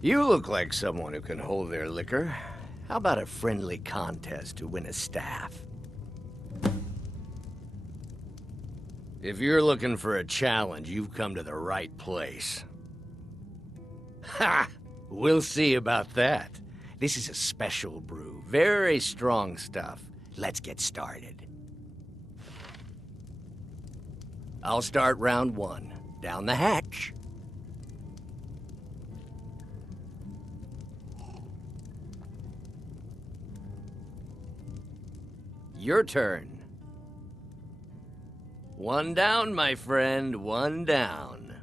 You look like someone who can hold their liquor. How about a friendly contest to win a staff? If you're looking for a challenge, you've come to the right place. Ha! We'll see about that. This is a special brew. Very strong stuff. Let's get started. I'll start round one. Down the hatch. Your turn. One down, my friend, one down.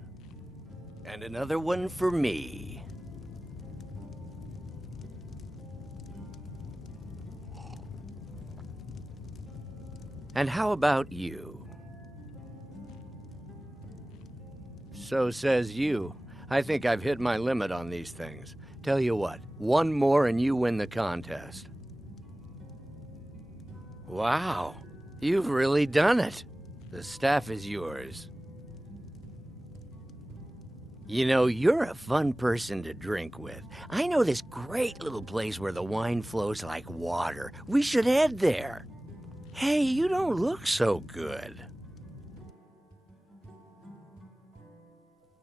And another one for me. And how about you? So says you. I think I've hit my limit on these things. Tell you what, one more and you win the contest. Wow, you've really done it. The staff is yours. You know, you're a fun person to drink with. I know this great little place where the wine flows like water. We should head there. Hey, you don't look so good.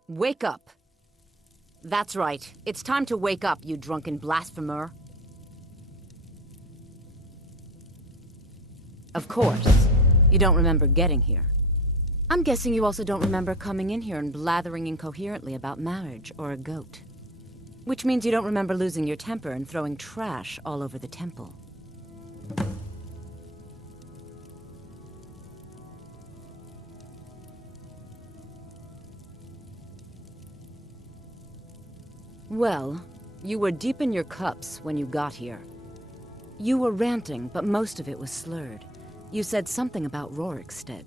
Wake up. That's right. It's time to wake up, you drunken blasphemer. Of course. You don't remember getting here. I'm guessing you also don't remember coming in here and blathering incoherently about marriage or a goat. Which means you don't remember losing your temper and throwing trash all over the temple. Well, you were deep in your cups when you got here. You were ranting, but most of it was slurred. You said something about Rorikstead.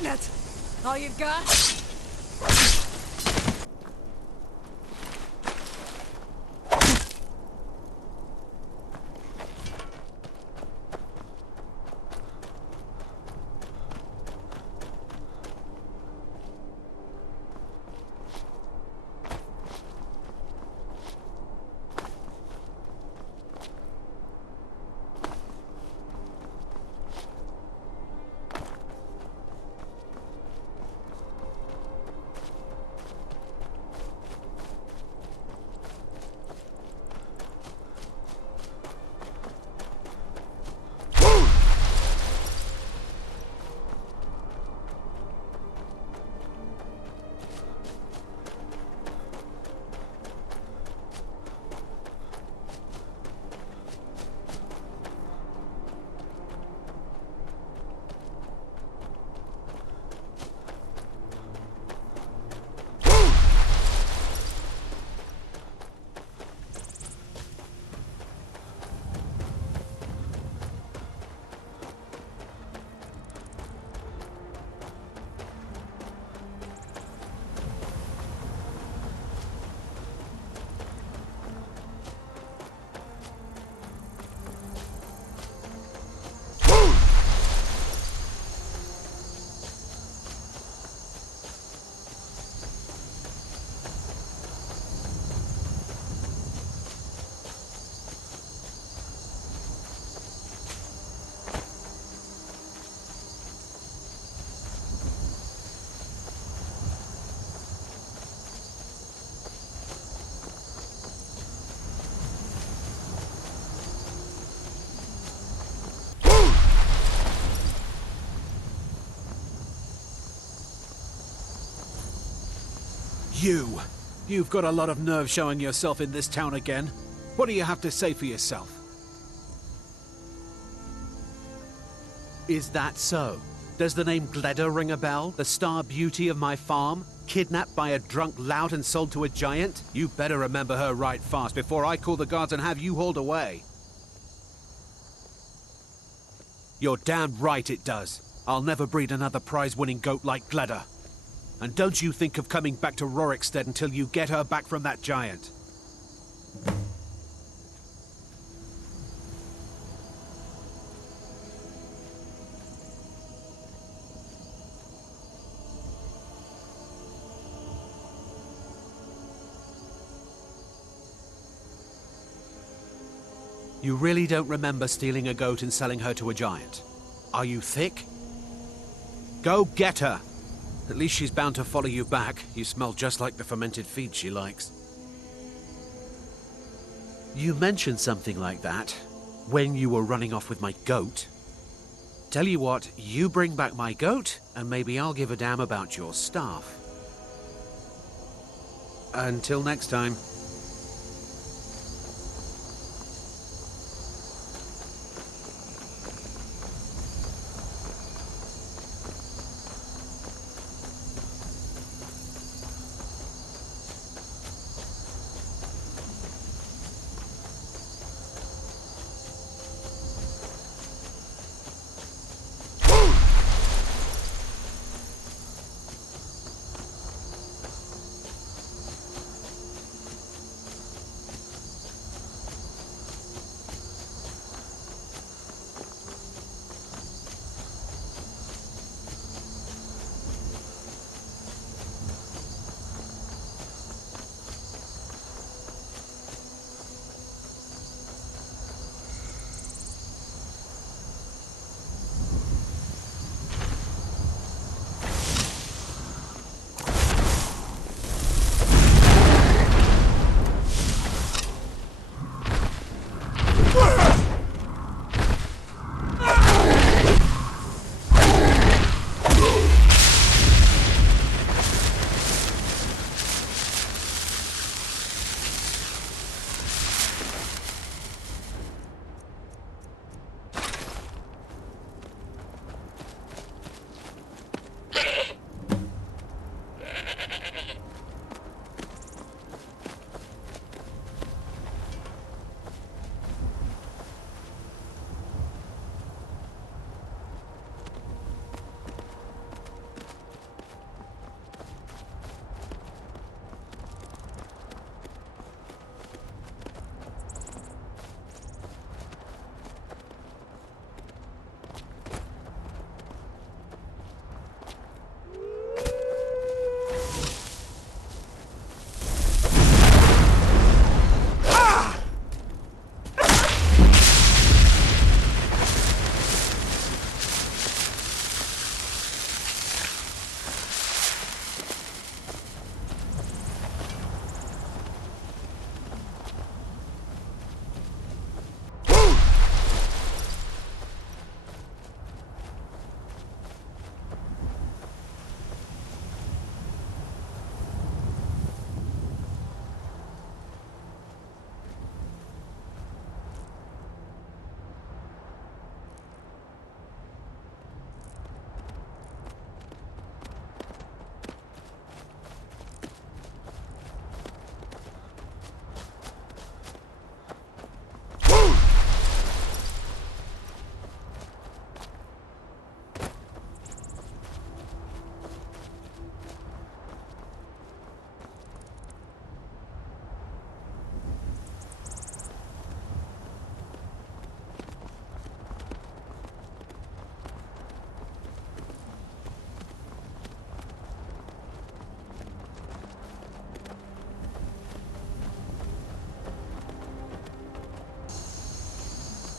That's all you've got? You've got a lot of nerve showing yourself in this town again. What do you have to say for yourself? Is that so? Does the name Gleda ring a bell? The star beauty of my farm? Kidnapped by a drunk lout and sold to a giant? You better remember her right fast before I call the guards and have you hauled away. You're damn right it does. I'll never breed another prize-winning goat like Gleda. And don't you think of coming back to Rorikstead until you get her back from that giant. You really don't remember stealing a goat and selling her to a giant? Are you thick? Go get her! At least she's bound to follow you back. You smell just like the fermented feed she likes. You mentioned something like that when you were running off with my goat. Tell you what, you bring back my goat, and maybe I'll give a damn about your staff. Until next time.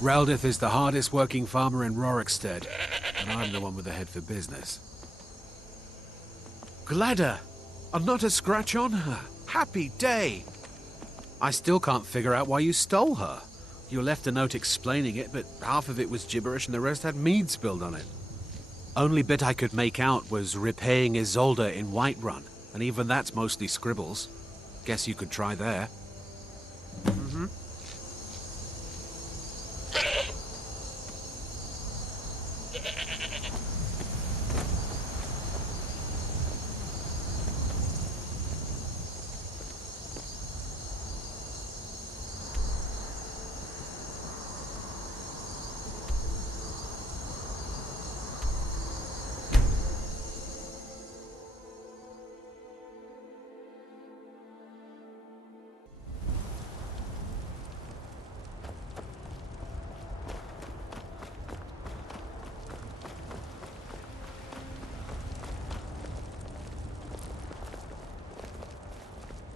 Raldith is the hardest working farmer in Rorikstead, and I'm the one with the head for business. Gleda! And not a scratch on her. Happy day! I still can't figure out why you stole her. You left a note explaining it, but half of it was gibberish and the rest had mead spilled on it. Only bit I could make out was repaying Isolde in Whiterun. And even that's mostly scribbles. Guess you could try there.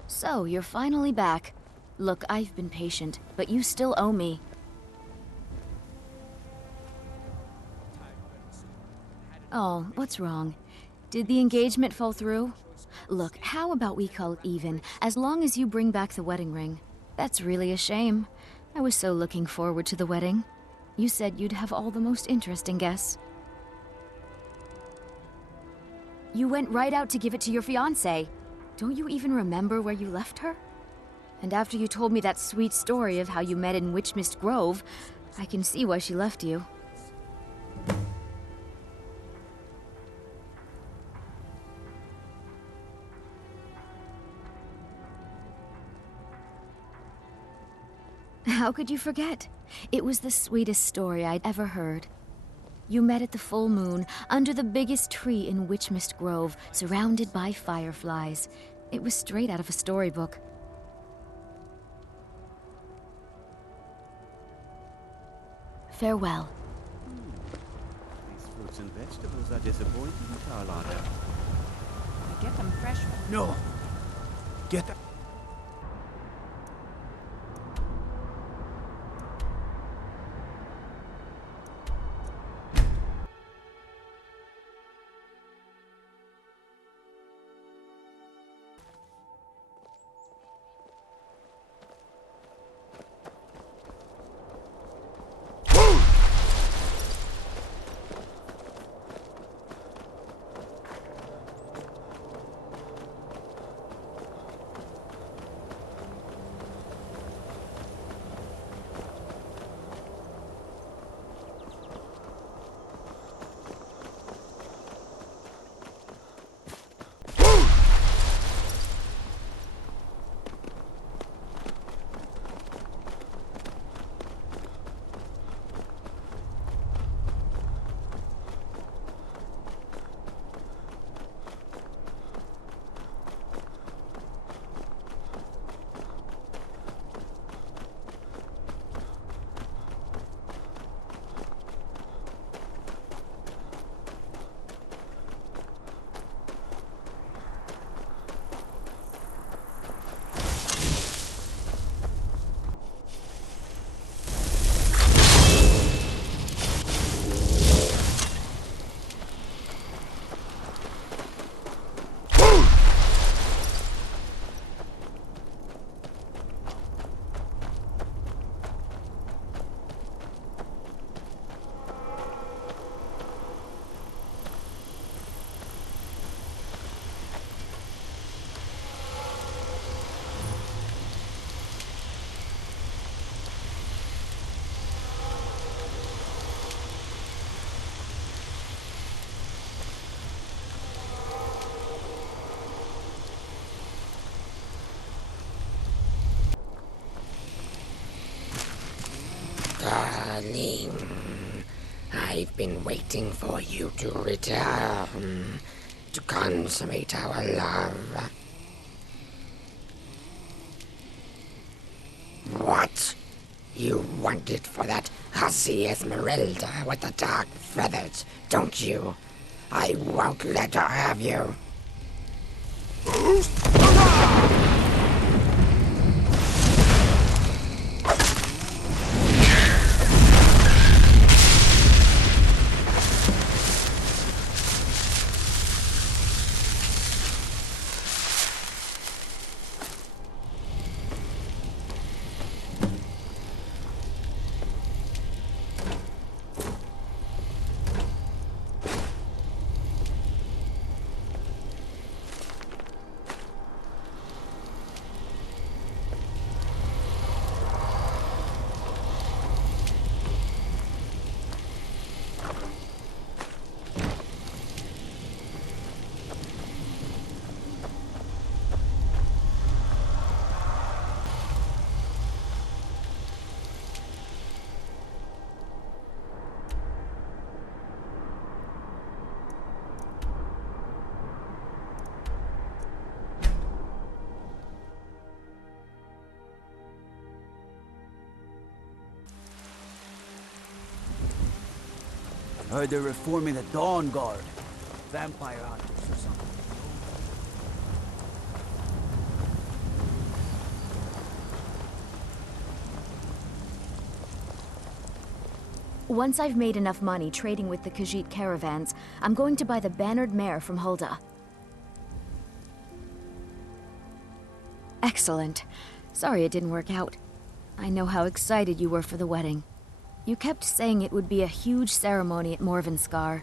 So, you're finally back. Look, I've been patient, but you still owe me. Oh, what's wrong? Did the engagement fall through? Look, how about we call it even, as long as you bring back the wedding ring? That's really a shame. I was so looking forward to the wedding. You said you'd have all the most interesting guests. You went right out to give it to your fiancé. Don't you even remember where you left her? And after you told me that sweet story of how you met in Witchmist Grove, I can see why she left you. How could you forget? It was the sweetest story I'd ever heard. You met at the full moon, under the biggest tree in Witchmist Grove, surrounded by fireflies. It was straight out of a storybook. Farewell. These fruits and vegetables are disappointing, Carlotta. I get them fresh. No! Get them! Darling, I've been waiting for you to return, to consummate our love. What? You want it for that hussy Esmeralda with the dark feathers, don't you? I won't let her have you. Heard they're reforming the Dawn Guard. Vampire hunters or something. Once I've made enough money trading with the Khajiit caravans, I'm going to buy the bannered mare from Hulda. Excellent. Sorry it didn't work out. I know how excited you were for the wedding. You kept saying it would be a huge ceremony at Morvenskar.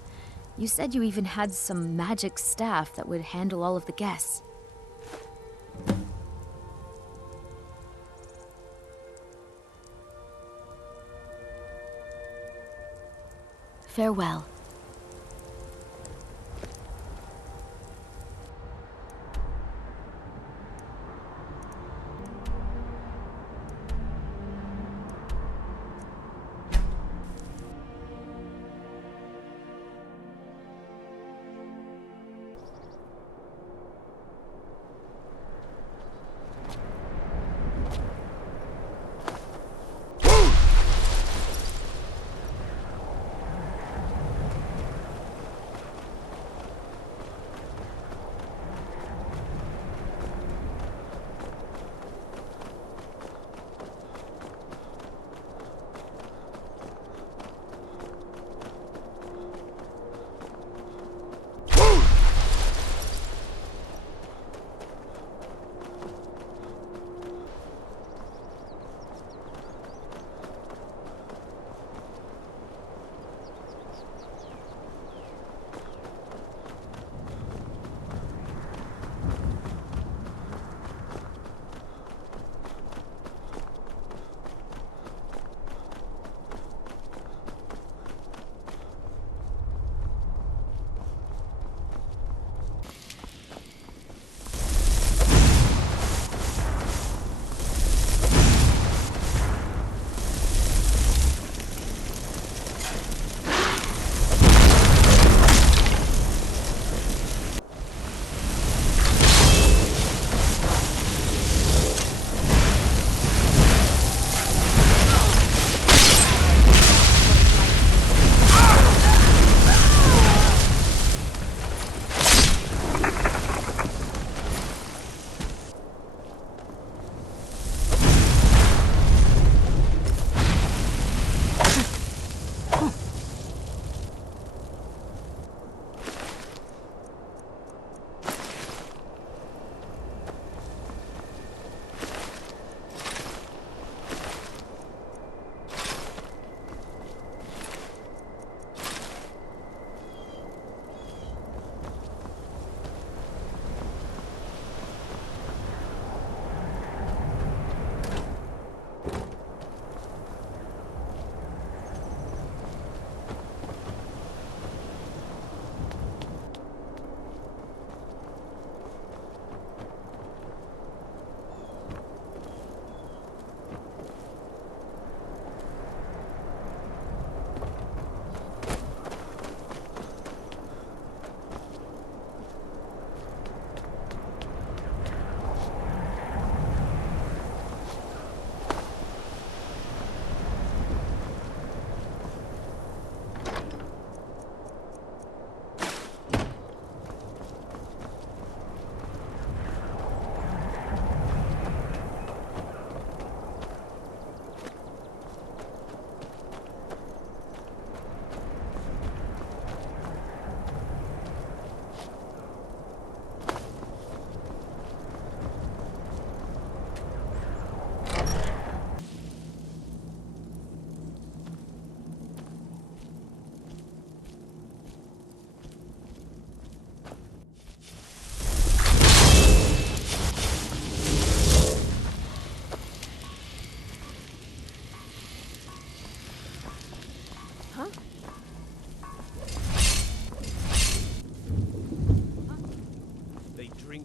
You said you even had some magic staff that would handle all of the guests. Farewell.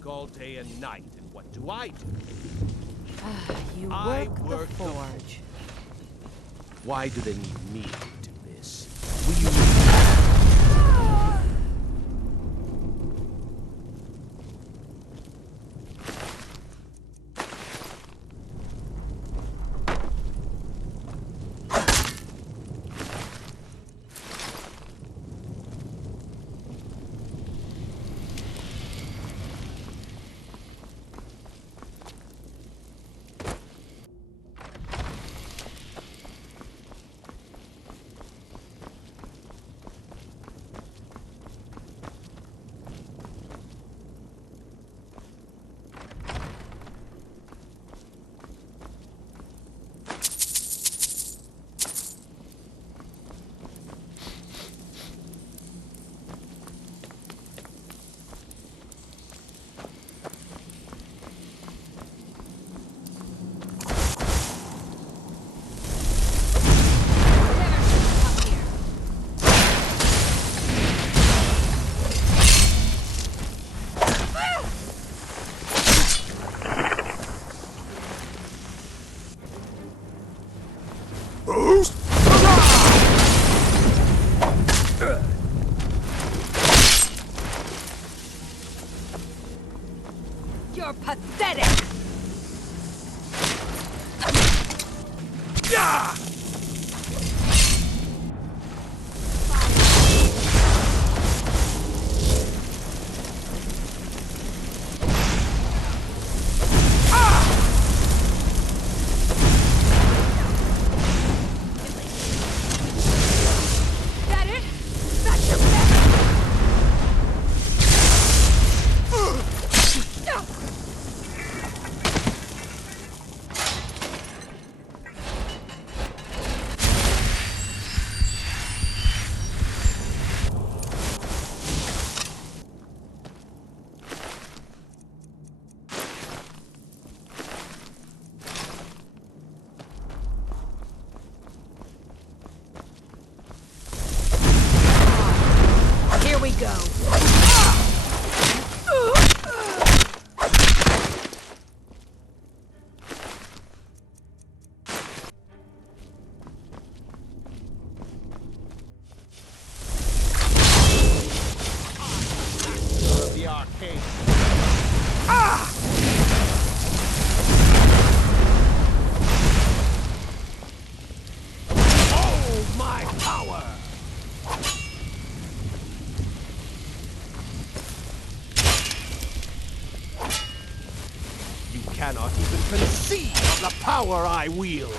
All day and night, and what do I do? You I work work the forge. Why do they need me to do this? Will you... conceive of the power I wield.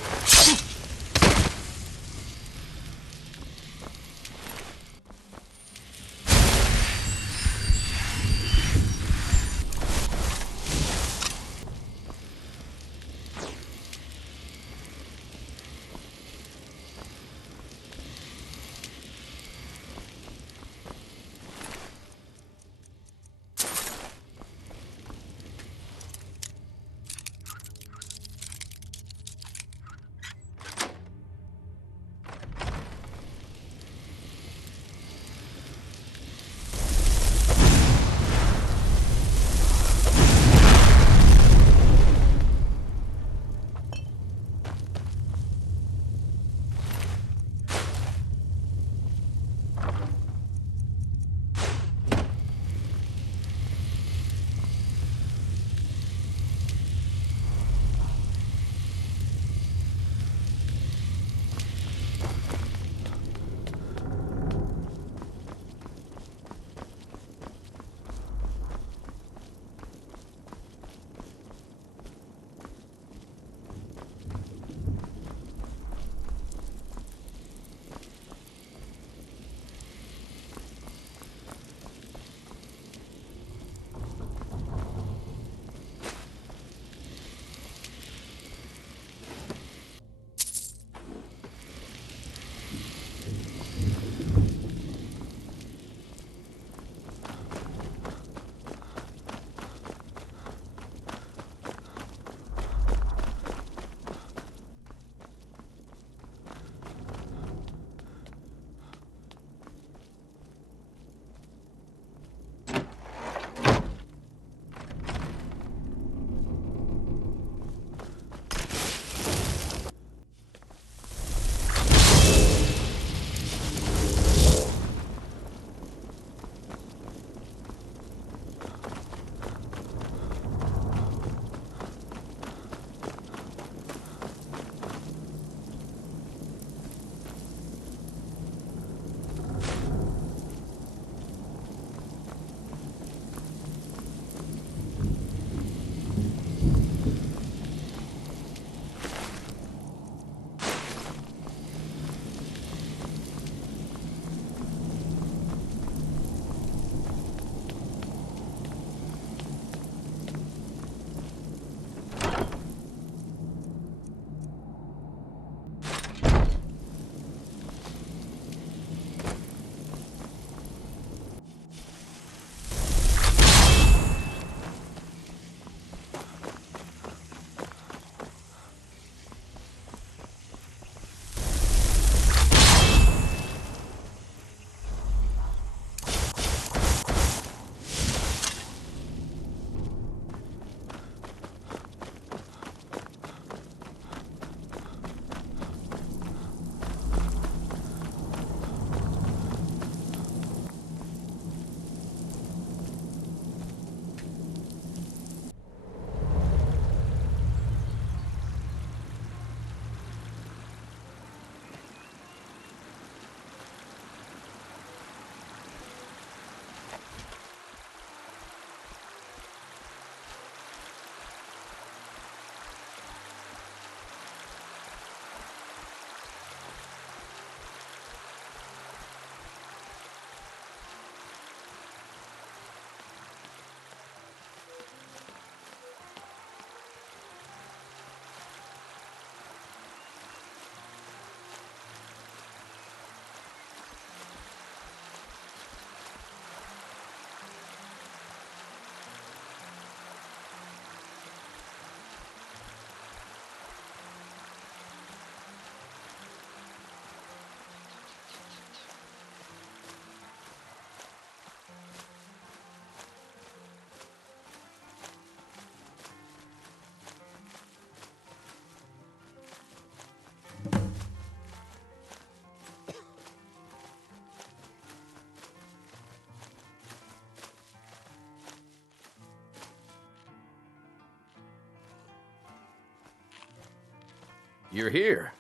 You're here.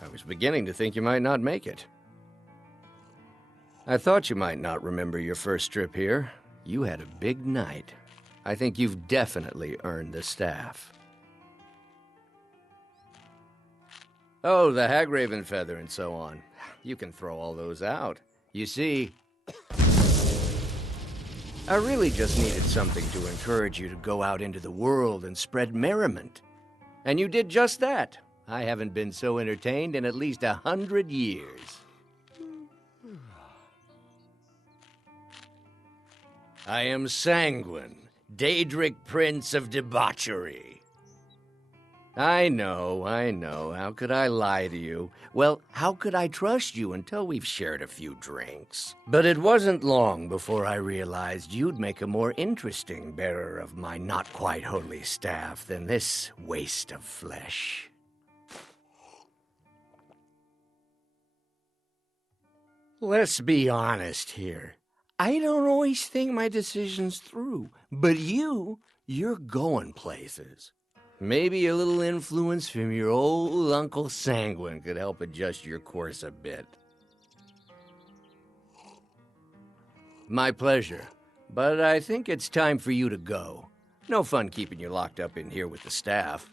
I was beginning to think you might not make it. I thought you might not remember your first trip here. You had a big night. I think you've definitely earned the staff. Oh, the Hagraven feather and so on. You can throw all those out. You see, I really just needed something to encourage you to go out into the world and spread merriment. And you did just that. I haven't been so entertained in at least 100 years. I am Sanguine, Daedric Prince of Debauchery. I know. How could I lie to you? Well, how could I trust you until we've shared a few drinks? But it wasn't long before I realized you'd make a more interesting bearer of my not-quite-holy staff than this waste of flesh. Let's be honest here. I don't always think my decisions through, but you're going places. Maybe a little influence from your old Uncle Sanguine could help adjust your course a bit. My pleasure, but I think it's time for you to go. No fun keeping you locked up in here with the staff.